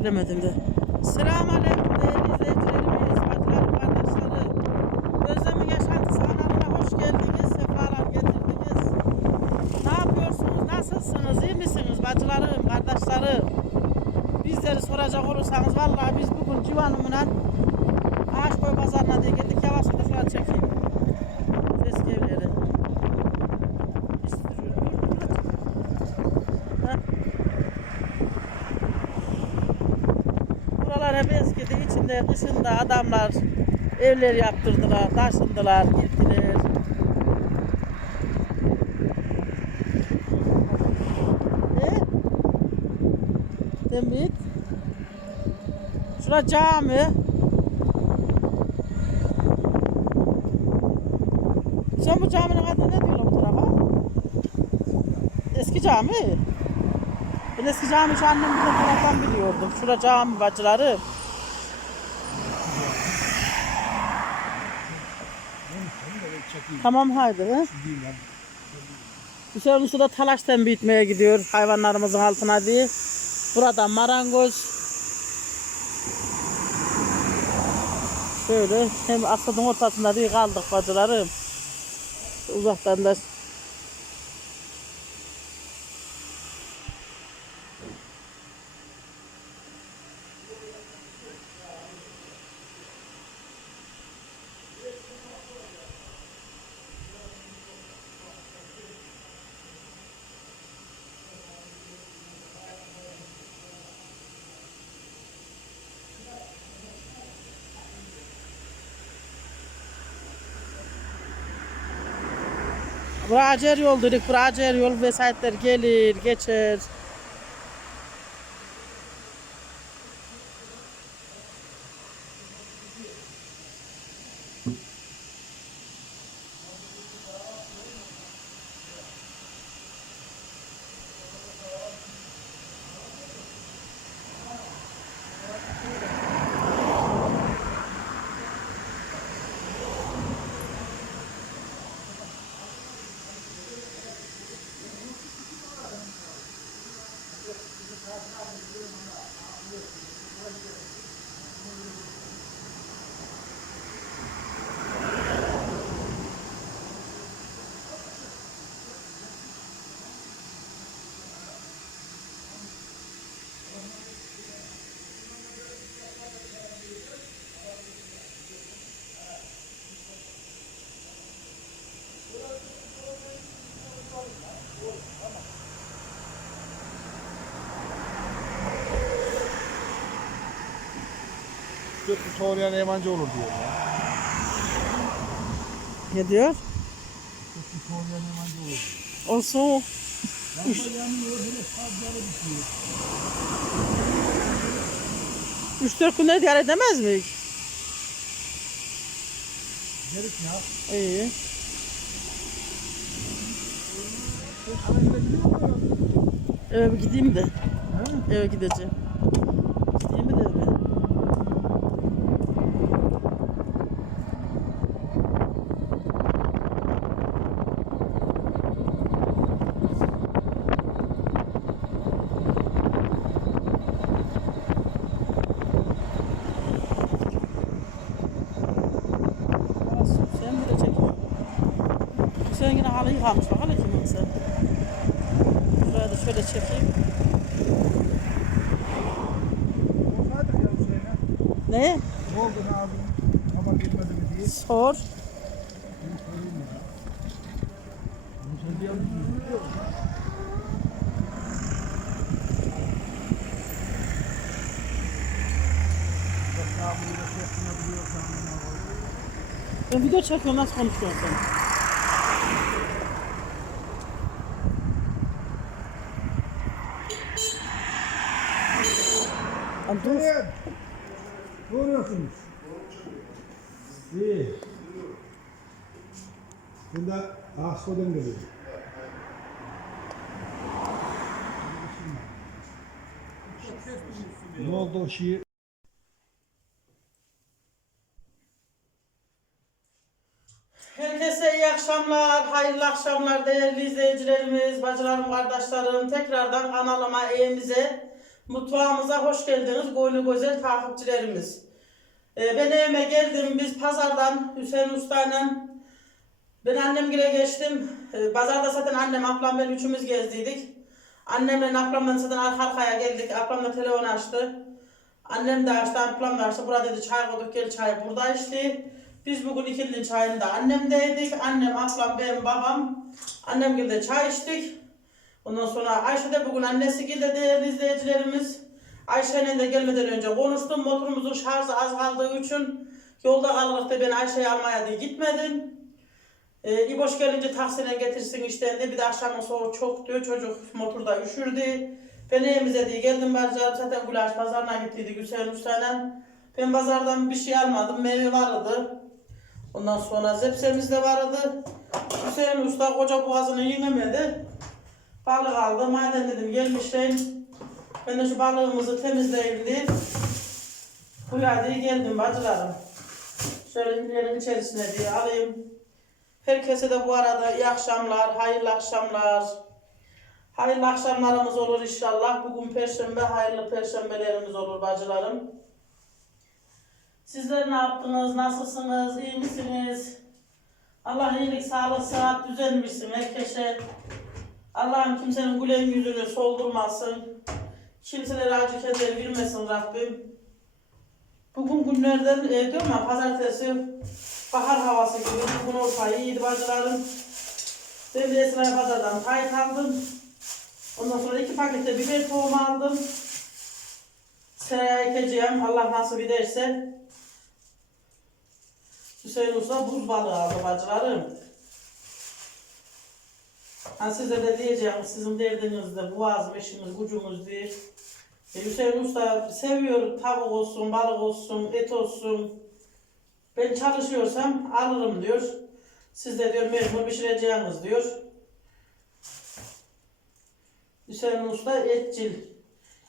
Bilemedim de. Selamun Aleyküm değerli izleyicilerimiz, bacılarım, kardeşlerim. Özlem'in Yaşantısı kanalına hoş geldiniz, sefalar getirdiniz. Ne yapıyorsunuz, nasılsınız, iyi misiniz bacılarım, kardeşlerim? Bizleri soracak olursanız vallahi biz bugün civanımla Ağaçkoy pazarına diye geldik. Yavaş şöyle çekeyim. Eski evleri. Ha. Buralar hep İçinde, dışında adamlar evler yaptırdılar, taşındılar, gittiler. Ne? Demir. Şura cami. Sen bu caminin adına ne diyorlar bu tarafa? Eski cami. Ben eski cami şu annem bir taraftan biliyordum. Şura cami bacıları. Tamam haydi. Hüseyin Usta da talaştan büyütmeye gidiyor hayvanlarımızın altına diye. Burada marangoz. Şöyle hem asladın ortasında diye kaldık bacılarım. Uzaktan da Bu acer yol dedik. Bu acer yol vesayetler gelir, geçer. Dört bir Toriyan Emancı olur diyor ya. Ne diyor? Dört bir Toriyan Emancı olur. Olsun. Üç, Yanıyor böyle sabları bitiyor. üç dört günde idare edemez mi? Gerek ya. İyi. Eve gideyim de. He? Eve gideceğim. Gideyim mi de eve? Olsun, Sen bir de çek. Halı yıkamış bak hala kimin sen. Şuraya da şöyle çekeyim. Ne? Ne oldu ne abi? Ama girmedi mi diye. Sor. Ben video çekiyorum nasıl konuşuyorsun sen? Evet. Doğruyorsunuz. İyi. Bunda Akso'dan geliyor. Ne oldu o şeyi? Herkese iyi akşamlar, hayırlı akşamlar değerli izleyicilerimiz, bacılarım, kardeşlerim. Tekrardan kanalıma, evimize Mutfağımıza hoş geldiniz Goylu Güzel takipçilerimiz. Ee, ben evime geldim. Biz pazardan Hüseyin Usta'yla ben annemgile geçtim. Ee, pazarda zaten annem, ablam ben üçümüz gezdiydik. Annemle ablamla zaten arka arkaya geldik. Ablam da telefon açtı. Annem de açtı, ablam da açtı. Burada dedi çay koyduk, gel çay burada içti. Biz bugün ikilinin çayını da annemdeydik. Annem, ablam, ben, babam. Annem de çay içtik. Ondan sonra Ayşe de bugün annesi geldi değerli izleyicilerimiz. Ayşe'yle de gelmeden önce konuştum. Motorumuzun şarjı az kaldığı için yolda kalırız da ben Ayşe'yi almaya diye gitmedim. Ee, İboş gelince taksiyle getirsin işte de bir de akşamın soğuk çok diyor çocuk motorda üşürdü. Ben evimize diye geldim barcağım zaten Gülaç pazarına gittiydik Hüseyin Usta'yla. Ben pazardan bir şey almadım meyve vardı. Ondan sonra zepsemiz de vardı. Hüseyin Usta koca boğazını yememedi. Balık aldım. Madem dedim gelmişler. Ben de şu balığımızı temizleyeyim diye. Buraya diye geldim bacılarım. Şöyle ilerin içerisine diye alayım. Herkese de bu arada iyi akşamlar, hayırlı akşamlar. Hayırlı akşamlarımız olur inşallah. Bugün perşembe, hayırlı perşembelerimiz olur bacılarım. Sizler ne yaptınız, nasılsınız, iyi misiniz? Allah iyilik, sağlık, sıhhat düzenmişsin herkese. Allah'ım kimsenin gülen yüzünü soldurmasın. Kimselere acı keder girmesin Rabbim. Bugün günlerden e, diyorum ya pazartesi bahar havası gibi bugün ortayı iyiydi bacılarım. Ben bir Esra'ya pazardan pay aldım. Ondan sonra iki pakette biber tohumu aldım. Seraya ekeceğim Allah nasip ederse. Hüseyin Usta buz balığı aldı bacılarım. Ha size de diyeceğim sizin derdiniz de boğazım işimiz gücümüz değil. E, Hüseyin Usta seviyor tavuk olsun, balık olsun, et olsun. Ben çalışıyorsam alırım diyor. Siz de diyor mecbur pişireceğiniz diyor. Hüseyin Usta etçil.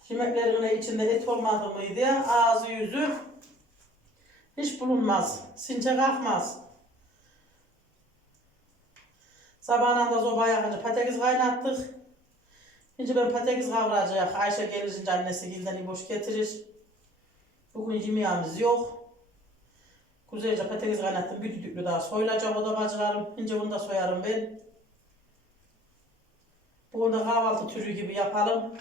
Yemeklerine içinde et olmadı mıydı ağzı yüzü hiç bulunmaz. Sinçe kalkmaz. Sabahına da soba yakınca patates kaynattık. Şimdi ben patates kavuracak. Ayşe gelince annesi gilden boş getirir. Bugün yemeğimiz yok. Güzelce patates kaynattım. Bir düdüklü daha soyulacak o da bacılarım. Şimdi bunu da soyarım ben. Bugün de kahvaltı türü gibi yapalım.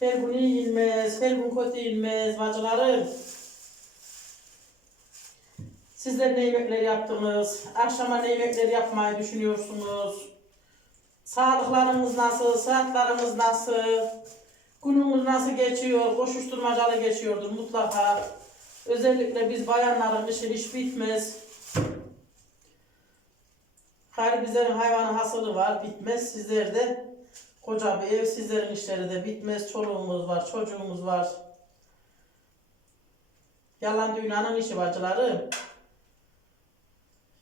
Her gün iyi her gün kötü yenmez bacılarım. Sizler ne yemekler yaptınız? Akşama ne yemekler yapmayı düşünüyorsunuz? Sağlıklarınız nasıl? Sıhhatlarınız nasıl? Günümüz nasıl geçiyor? Koşuşturmacalı geçiyordur mutlaka. Özellikle biz bayanların işi iş bitmez. Hayır bizlerin hayvanı hasılı var, bitmez. Sizlerde koca bir ev, sizlerin işleri de bitmez. Çoluğumuz var, çocuğumuz var. Yalan dünyanın işi bacılarım.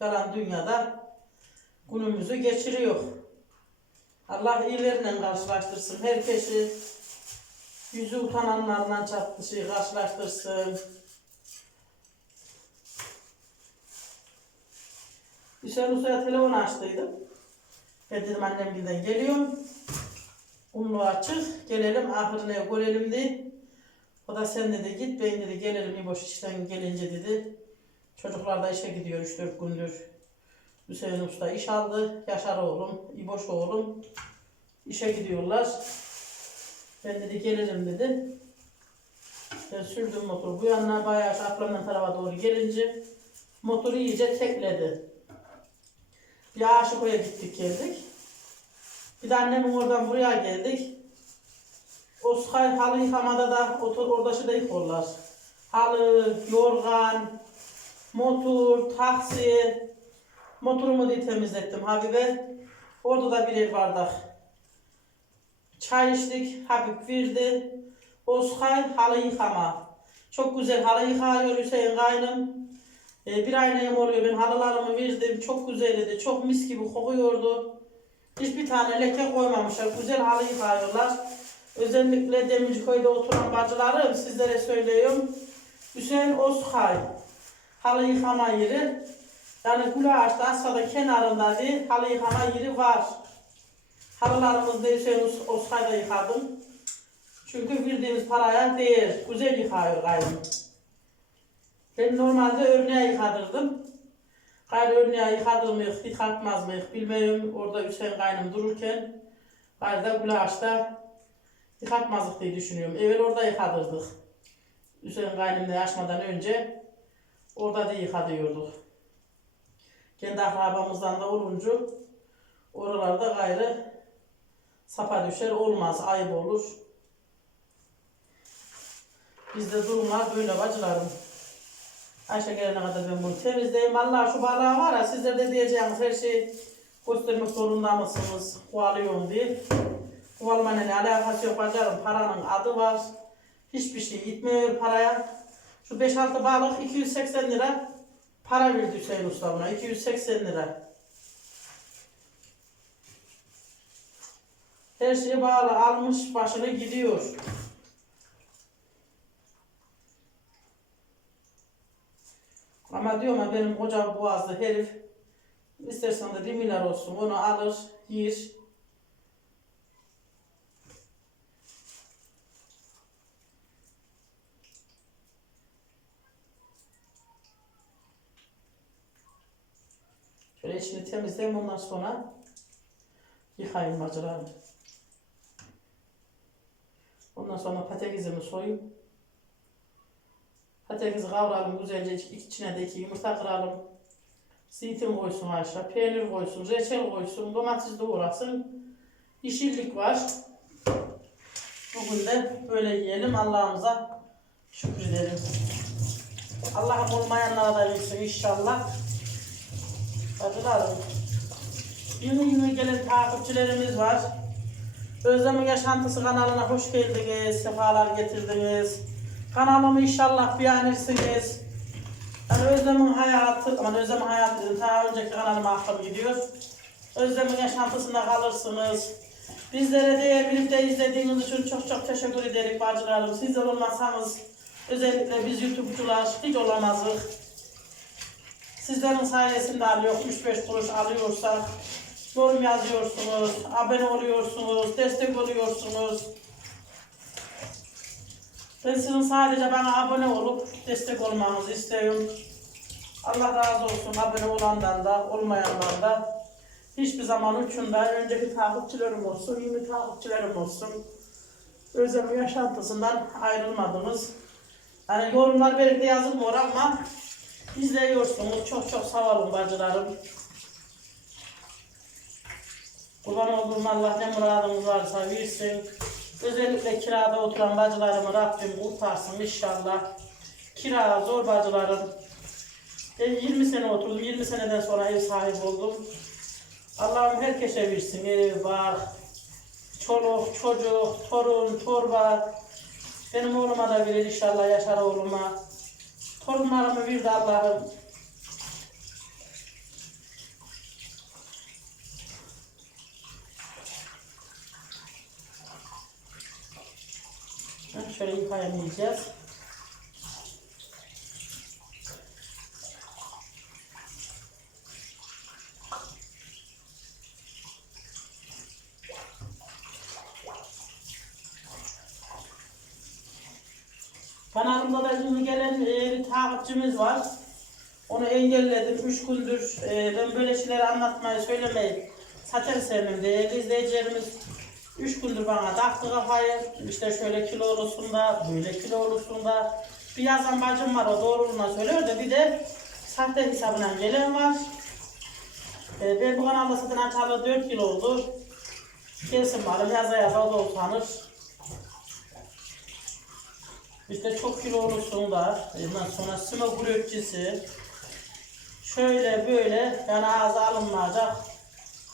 Yalan dünyada günümüzü geçiriyor. Allah iyilerle karşılaştırsın. Herkesi yüzü utananlarla çattışı karşılaştırsın. Hüseyin Usta'ya telefon açtıydım. Dedim annem birden geliyorum. Umlu açık. Gelelim ahırına görelim diye. O da sen dedi git ben dedi gelelim İboş işten gelince dedi. Çocuklar da işe gidiyor 3-4 gündür. Hüseyin Usta iş aldı. Yaşar oğlum, İboş oğlum işe gidiyorlar. Ben dedi gelirim dedi. Ben sürdüm motoru. Bu yanına bayağı şu ablamın tarafa doğru gelince motoru iyice tekledi. Bir Aşıko'ya gittik geldik. Bir de annemin oradan buraya geldik. Oscar halı yıkamada da otur, orada şey de yıkıyorlar. Halı, yorgan, motor, taksi. Motorumu da temizlettim Habibe. Orada da birer bardak. Çay içtik, Habib verdi. Oscar halı yıkama. Çok güzel halı yıkıyor Hüseyin kaynım. Ee, bir aynayım oluyor ben halılarımı verdim. Çok güzeldi, çok mis gibi kokuyordu. Hiçbir tane leke koymamışlar. Güzel halı yıkıyorlar. Özellikle Demirciköy'de oturan bacılarım sizlere söylüyorum. Hüseyin Özkay halı yıkama yeri. Yani Gül Ağaç'ta aşağıda kenarında bir halı yıkama yeri var. Halılarımızı da Hüseyin Özkay'da yıkadım. Çünkü bildiğimiz paraya değer. Güzel yıkıyor kaynım. Ben normalde örneğe yıkadırdım. Gayrı örneğe yıkadır mıyız, yıkatmaz mıyız bilmiyorum. Orada Hüseyin kaynım dururken gayrı da Gülaş'ta yıkatmazdık diye düşünüyorum. Evvel orada yıkadırdık. Hüseyin kaynımla yaşmadan önce orada da yıkadıyorduk. Kendi akrabamızdan da olunca oralarda gayrı sapa düşer olmaz, ayıp olur. Bizde durumlar böyle bacılarım. Ayşe gelene kadar ben bunu temizleyeyim. Vallahi şu balığa var ya sizler de diyeceğiniz her şeyi göstermek zorunda mısınız? Kovalıyorum diye. Kovalmanın alakası yok bacılarım. Paranın adı var. Hiçbir şey gitmiyor paraya. Şu 5-6 balık 280 lira para verdi Hüseyin Usta buna. 280 lira. Her şey bağlı almış başını gidiyor. Ama diyorum ya benim koca boğazlı herif istersen de 1 milyar olsun onu alır yer. Şöyle içini temizleyeyim ondan sonra yıkayayım bacılarım. Ondan sonra patatesimi soyup patatesi kavuralım güzelce iç- içine de iki yumurta kıralım. Zeytin koysun Ayşe, peynir koysun, reçel koysun, domates doğrasın. Yeşillik var. Bugün de böyle yiyelim Allah'ımıza şükredelim. Allah'ım olmayanlara da versin inşallah. Bacılarım. Yeni yeni gelen takipçilerimiz var. Özlem'in Yaşantısı kanalına hoş geldiniz, sefalar getirdiniz. Kanalımı inşallah beğenirsiniz. Yani Özlem'in hayatı, ama Özlem'in hayatı dedim, daha önceki kanalıma aklım gidiyor. Özlem'in yaşantısında kalırsınız. Bizlere de izlediğiniz için çok çok teşekkür ederim bacılarım. Sizler olmasanız özellikle biz YouTube'cular hiç olamazdık. Sizlerin sayesinde alıyor, 3-5 kuruş alıyorsak, yorum yazıyorsunuz, abone oluyorsunuz, destek oluyorsunuz. Ben sizin sadece bana abone olup destek olmanızı istiyorum. Allah razı olsun abone olandan da olmayandan da. Hiçbir zaman uçunda önceki takipçilerim olsun, yeni takipçilerim olsun. Özlem'in yaşantısından ayrılmadınız. Hani yorumlar belki de yazılmıyor ama izliyorsunuz. Çok çok sağ olun bacılarım. Kurban olduğum Allah ne muradınız varsa versin. Özellikle kirada oturan bacılarımı Rabbim kurtarsın inşallah. Kira zor bacılarım. Ben 20 sene oturdum. 20 seneden sonra ev sahibi oldum. Allah'ım herkese versin. Ev, bak, çoluk, çocuk, torun, torba. Benim oğluma da verir inşallah Yaşar oğluma. Torunlarımı verdi Allah'ım. Ha, Şöyle yıkayamayacağız. Kanalımda da şimdi gelen e, bir takipçimiz var. Onu engelledim. Üç gündür e, ben böyle şeyleri anlatmayı, söylemeyi saçar sevmem değerli izleyicilerimiz. Üç gündür bana taktı kafayı. İşte şöyle kilolusunda, böyle kilolusunda. Bir yazan bacım var o doğruluğuna söylüyor da bir de sahte hesabına gelen var. E, ben bu kanalda zaten açalı 4 yıl oldu. Kesin varım yaza yaza da utanır. İşte çok kilolusun da, ondan sonra smoke üreticisi. Şöyle böyle, yani ağza alınmayacak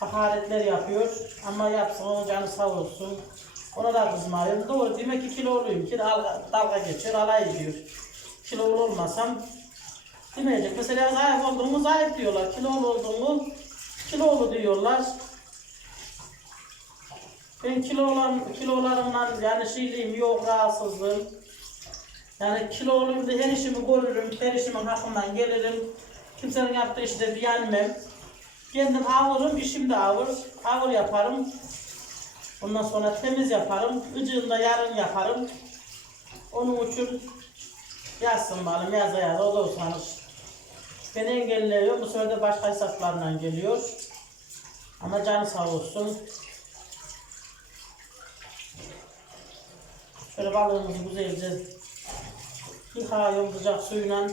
hakaretler yapıyor. Ama yapsın, onun canı sağ olsun. Ona da kızmayın. Doğru, demek ki kiloluyum ki dalga, dalga geçiyor, alay ediyor. Kilolu olmasam demeyecek. Mesela zayıf olduğumu zayıf diyorlar. Kilolu olduğumu kilolu diyorlar. Ben kilolarım, kilolarımdan yani şeyliyim yok rahatsızlığım. Yani kiloluyum da her işimi görürüm, her işimin hakkından gelirim. Kimsenin yaptığı işi de beğenmem. Kendim ağırım, işim de ağır. Ağır yaparım. Ondan sonra temiz yaparım. Icığını da yarın yaparım. Onun için yazsın bana yaza yaza o da usanır. Ben engelliyorum. Bu sefer de başka hesaplarla geliyor. Ama canı sağ olsun. Şöyle balığımızı güzelce yıkayıyorum sıcak suyla.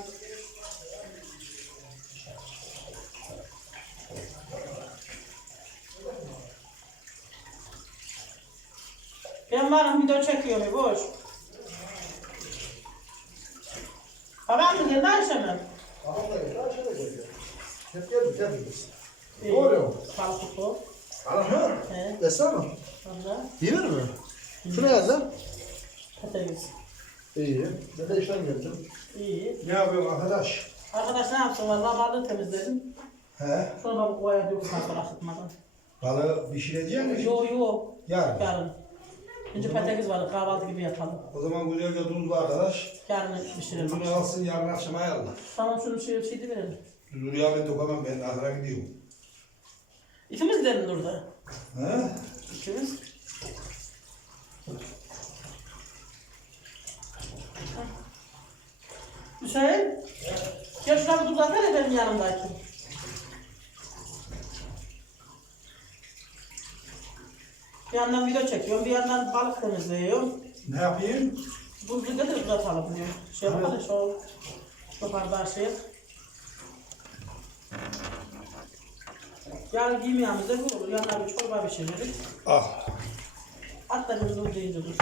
Ben varım video çekiyorum boş. Babam mı geldi Ayşe mi? Tamam da gel, aşağı da gel. Hep geldik, geldik. İyi. Doğru. Balık tutu. Aha. He. Desene? Valla. Yenir mi? Şu ne yazdı? Patates. İyi. Ben de işten geldim. İyi. Ne yapıyorsun arkadaş? Arkadaş ne yaptın? Valla balığı temizledim. He? Da bu koya diyorsun sonra akıtmadan. Balığı pişirecek misin? Yo yo. Yarın. Yarın. Önce patates var kahvaltı gibi yapalım. O zaman güzelce tuzlu arkadaş. Yarın pişirelim. Tuzunu alsın yarın akşam ayarla. Tamam şunu şey şey verelim. Tuzunu ya ben dokunmam ben ahıra gidiyorum. İkimiz gidelim burada. He? İkimiz. Hüseyin. Gel şuna bir atar ya benim yanımdaki. Bir yandan video çekiyorum, bir yandan balık temizliyorum. Ne yapayım? Buzlu getir tuz atalım diyor. Şey yapalım şu yukarıda şey. Yarın giymeyemiz de bu olur. Yanına bir çorba pişiririz. Ah. Hatta bir dur deyince dur.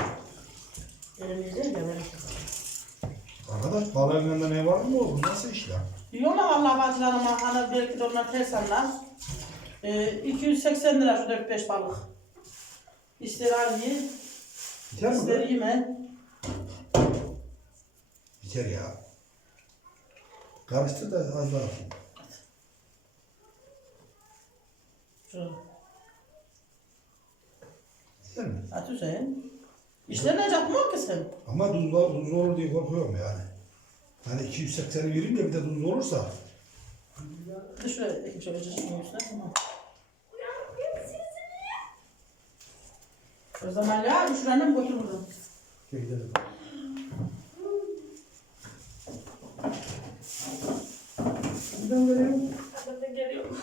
Değil ya benim. Arkadaş balığın yanında ne var mı bu? Nasıl işler? Diyorum ama Allah bazılarıma hani belki de onlar ters anlar. Ee, 280 lira şu 4-5 balık. İster al ye, Biter mi? ister be? yeme. Biter ya. Karıştır da az daha atayım. Şu, Biter mi? at Hüseyin. İşlenecek mi o ki sen? Ama tuzlu, tuzlu olur diye korkuyorum yani. Hani 280'i vereyim de bir de tuzlu olursa. De şuraya ekip şöyle üstüne tamam. O zaman ya şuraya mı götür buradan? Gel gidelim. Vereyim? Ben de geliyorum.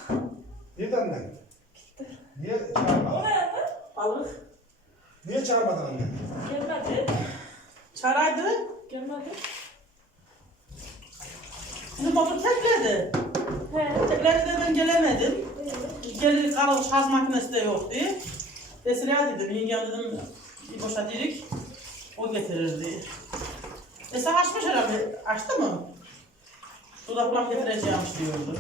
Nereden annen? Niye çağırmadın? Balık. Niye çağırmadın annen? Gelmedi. Çaraydı. Gelmedi. Bizim motor tekledi. He. Tekledi de ben gelemedim. Gelir kalıp şarj makinesi de yok diye. Esra dedim, yengem dedim, bir boşa dirik, o getirir diye. Esra açmış herhalde, açtı mı? Dudaklam getireceğimiş diyordu.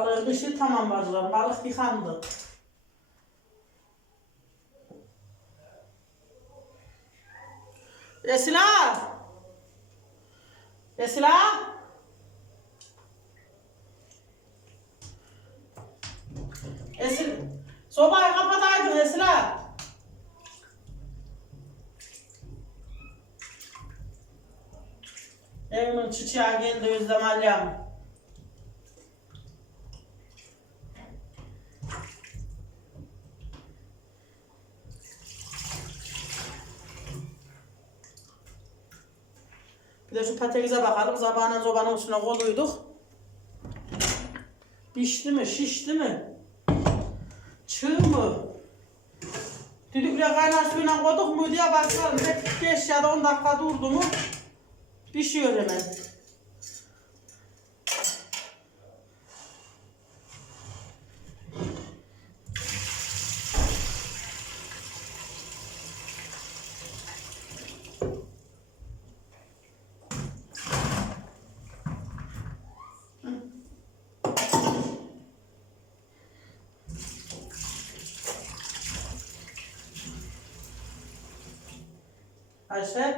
Hemen. Balığın dışı tamam bacılar, balık yıkandı. Esila! Esila! Esil, sobayı kapataydın Esila. Evimin çiçeği geldi Özlem Alyam. Patatese bakalım. Zabağının zobanın üstüne koyduyduk. Pişti mi, şişti mi? Çığ mı? Düdükle kaynar suyla koyduk mu diye bakalım. Tek 5 ya da 10 dakika durdu mu pişiyor hemen. arkadaşlar.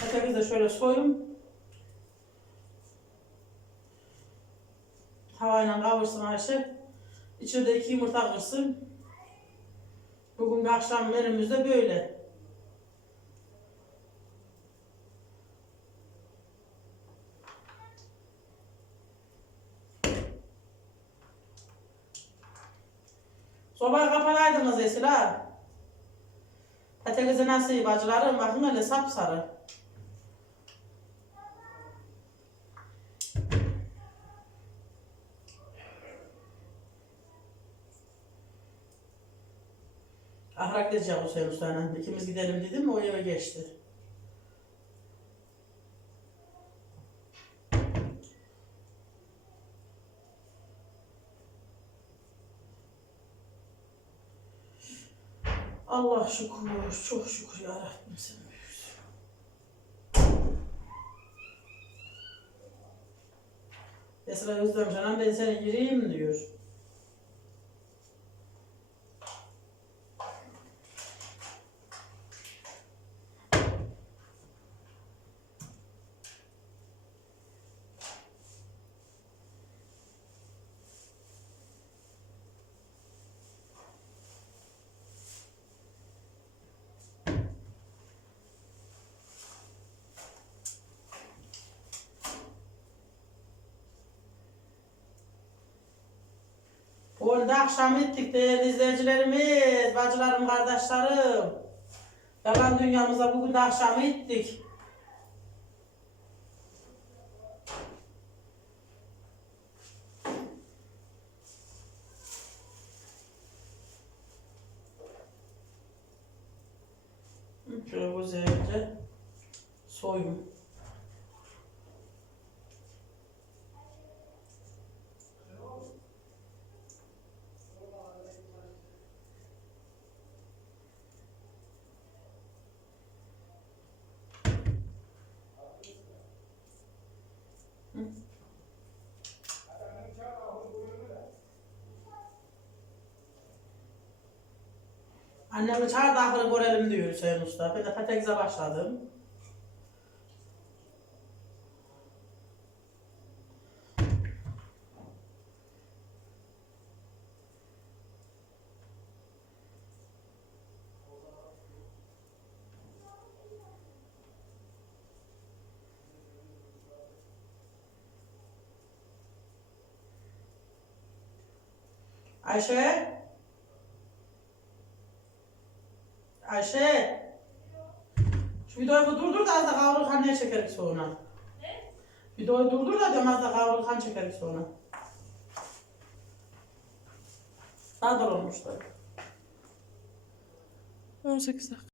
Patatesi de choras foram? Havayla kavursun Ayşe. İçine de iki yumurta kırsın. Bugün akşam menümüz de böyle. Sobayı kapanaydınız Esil ha. Patatesi nasıl bacılarım? Bakın öyle sapsarı. Ahrak diyecek o senin ustayla. İkimiz gidelim dedim o eve geçti. Allah şükür, çok şükür ya Rabbim sen büyüksün. Esra Özlem canım ben seni gireyim diyor. Arada akşam ettik değerli izleyicilerimiz, bacılarım, kardeşlerim. Yalan dünyamıza bugün de akşam ettik. Şöyle güzelce soyun. Annemi çağır da ahırı görelim diyor Hüseyin Usta. Ben de patatese başladım. Ayşe. Ayşe. Şu videoyu durdur da az da kavrulurken ne çekerik sonra? Ne? Videoyu durdur da diyorum az da kavrulurken çekerik sonra. Daha da olmuştu. 18 dakika.